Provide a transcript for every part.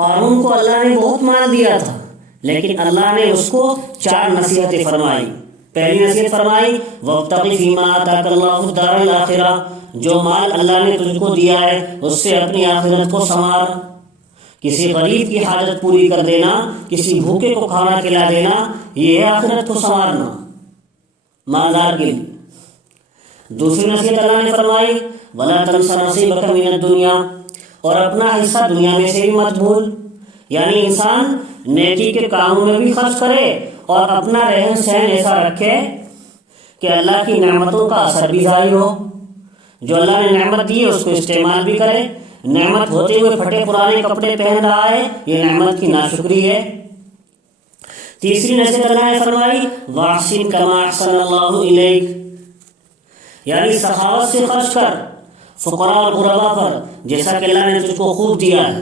قارون کو اللہ نے بہت مال دیا تھا، لیکن اللہ نے اس کو 4 نصیحتیں فرمائی۔ پہلی نصیحت فرمائی وَابْتَغِ فِيمَا آتَاكَ اللَّهُ الدَّارَ الْآخِرَةَ، جو مال اللہ نے تجھ کو دیا ہے اس سے اپنی آخرت کو سنوار۔ کسی غریب کی حاجت پوری کر دینا، کسی بھوکے کو کھانا کھلا دینا، یہ ہے آخرت کو سنوارنا مالدار کے لیے۔ دوسری نصیحت اللہ نے فرمائی وَلَا تَنْسَ نَصِيبَكَ مِنَ الدُّنْيَا، اور اپنا حصہ دنیا میں سے بھی مت بھول۔ یعنی انسان نیکی کے کاموں میں بھی خرچ کرے اور اپنا رہن سہن ایسا رکھے کہ اللہ کی نعمتوں کا اثر بھی ظاہر ہو۔ جو اللہ نے نعمت دی ہے اس کو استعمال بھی کرے۔ نعمت ہوتے ہوئے پھٹے پرانے کپڑے پہن رہا ہے، یہ نعمت کی ناشکری ہے۔ تیسری نصیحت اللہ نے فرمائی وَأَحْسِنْ كَمَا أَحْسَنَ اللَّهُ إِلَيْكَ، یعنی سخاوت سے خرچ کر فقراء اور غرباء پر جیسا کہ اللہ نے تجھ کو خوب دیا ہے۔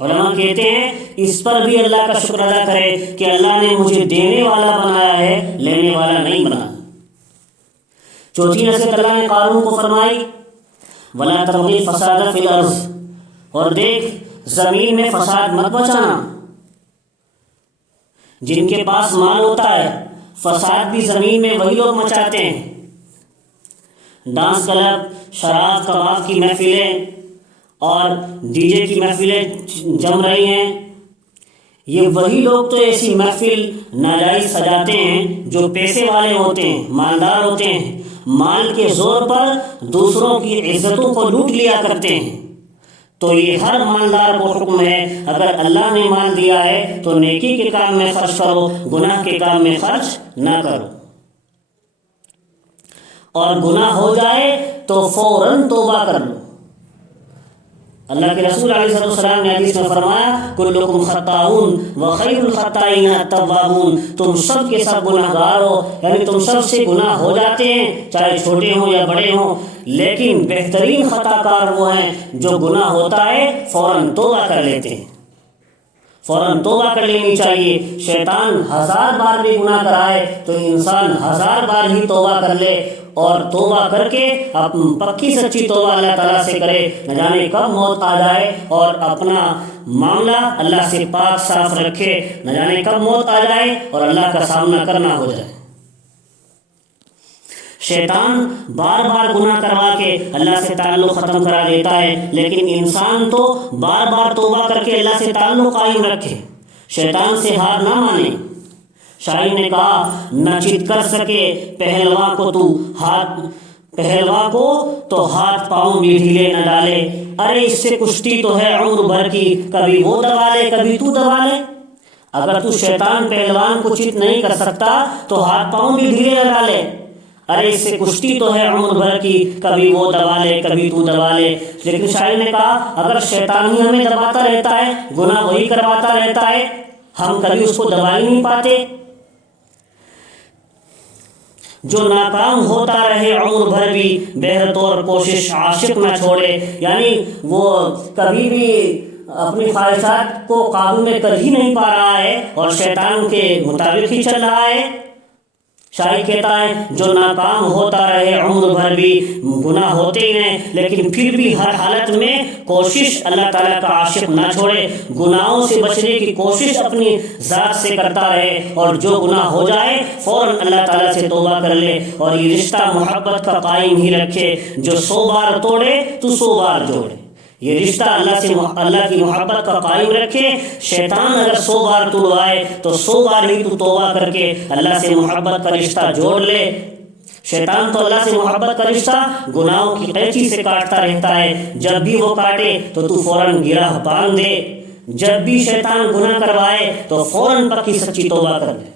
علماء کہتے ہیں اس پر بھی اللہ کا شکر ادا کرے کہ اللہ نے مجھے دینے والا بنایا ہے، لینے والا نہیں بنایا۔ چوتھی نصیحت اللہ نے قارون کو فرمائی وَلَا تَبْغِ الْفَسَادَ فِي الْأَرْضِ، اور دیکھ زمین میں فساد مت بچانا۔ جن کے پاس مال ہوتا ہے فساد بھی زمین میں وہی لوگ مچاتے ہیں۔ ڈانس کلب، شراب کباب کی محفلیں اور ڈی جے کی محفلیں جم رہی ہیں، یہ وہی لوگ تو ایسی محفل ناجائز سجاتے ہیں جو پیسے والے ہوتے ہیں، مالدار ہوتے ہیں، مال کے زور پر دوسروں کی عزتوں کو لوٹ لیا کرتے ہیں۔ تو یہ ہر مالدار کو حکم ہے اگر اللہ نے مال دیا ہے تو نیکی کے کام میں خرچ کرو، گناہ کے کام میں خرچ نہ کرو۔ اور گناہ ہو جائے تو فوراً توبہ کر لو۔ اللہ کے رسول علیہ السلام نے حدیث میں فرمایا کلکم خطاؤن وخیر الخطائین التوابون، تم سب کے سب گناہ گار ہو، یعنی تم سب سے گناہ ہو جاتے ہیں چاہے چھوٹے ہوں یا بڑے ہوں، لیکن بہترین خطا کار وہ ہیں جو گناہ ہوتا ہے فوراً توبہ کر لیتے ہیں۔ فوراً توبہ کر لینی چاہیے۔ شیطان 1000 بار بھی گناہ کرائے تو انسان 1000 بار ہی توبہ کر لے، اور توبہ کر کے پکی سچی توبہ اللہ تعالیٰ سے کرے، نہ جانے کب موت آ جائے، اور اپنا معاملہ اللہ سے پاک صاف رکھے، نہ جانے کب موت آ جائے اور اللہ کا سامنا کرنا ہو جائے۔ شیطان بار بار گناہ کروا کے اللہ سے تعلق ختم کرا دیتا ہے، لیکن انسان تو بار بار توبہ کر کے اللہ سے تعلق قائم رکھے، شیطان سے ہار نہ مانے۔ شاعر نے کہا نہ چت کر سکے پہلواں کو تو ہاتھ پاؤں بھی ڈھیلے نہ ڈالے، ارے اس سے کشتی تو ہے عمر بھر کی، کبھی وہ دبا لے کبھی تو دبا لے۔ اگر تو شیطان پہلوان کو چت نہیں کر سکتا تو ہاتھ پاؤں بھی ڈھیلے نہ ڈالے، ارے اس سے کشتی تو ہے عمر بھر کی، کبھی وہ دبا لے کبھی تو دبا لے۔ لیکن شاعر نے کہا اگر شیطان ہی ہمیں دباتا رہتا ہے، گناہ وہی کرواتا رہتا ہے، ہم کبھی اس کو دبا ہی نہیں پاتے۔ جو ناکام ہوتا رہے عمر بھر بھی بہر طور کوشش عاشق نہ چھوڑے، یعنی وہ کبھی بھی اپنی خواہشات کو قابو میں کر ہی نہیں پا رہا ہے اور شیطان کے مطابق ہی چل رہا ہے۔ شاعر کہتا ہے جو ناکام ہوتا رہے عمر بھر بھی، گناہ ہوتے ہی ہیں لیکن پھر بھی ہر حالت میں کوشش اللہ تعالیٰ کا عاشق نہ چھوڑے، گناہوں سے بچنے کی کوشش اپنی ذات سے کرتا رہے، اور جو گناہ ہو جائے فوراً اللہ تعالیٰ سے توبہ کر لے، اور یہ رشتہ محبت کا قائم ہی رکھے، جو 100 بار توڑے تو 100 بار جوڑے۔ یہ رشتہ اللہ کی محبت کا قائم رکھے۔ شیطان اگر 100 بار توڑوائے تو 100 بار ہی تو توبہ کر کے اللہ سے محبت کا رشتہ جوڑ لے۔ شیطان تو اللہ سے محبت کا رشتہ گناہوں کی قینچی سے کاٹتا رہتا ہے، جب بھی وہ کاٹے تو فوراً گرہ باندھ دے، جب بھی شیطان گناہ کروائے تو فوراً پکی سچی توبہ کر لے۔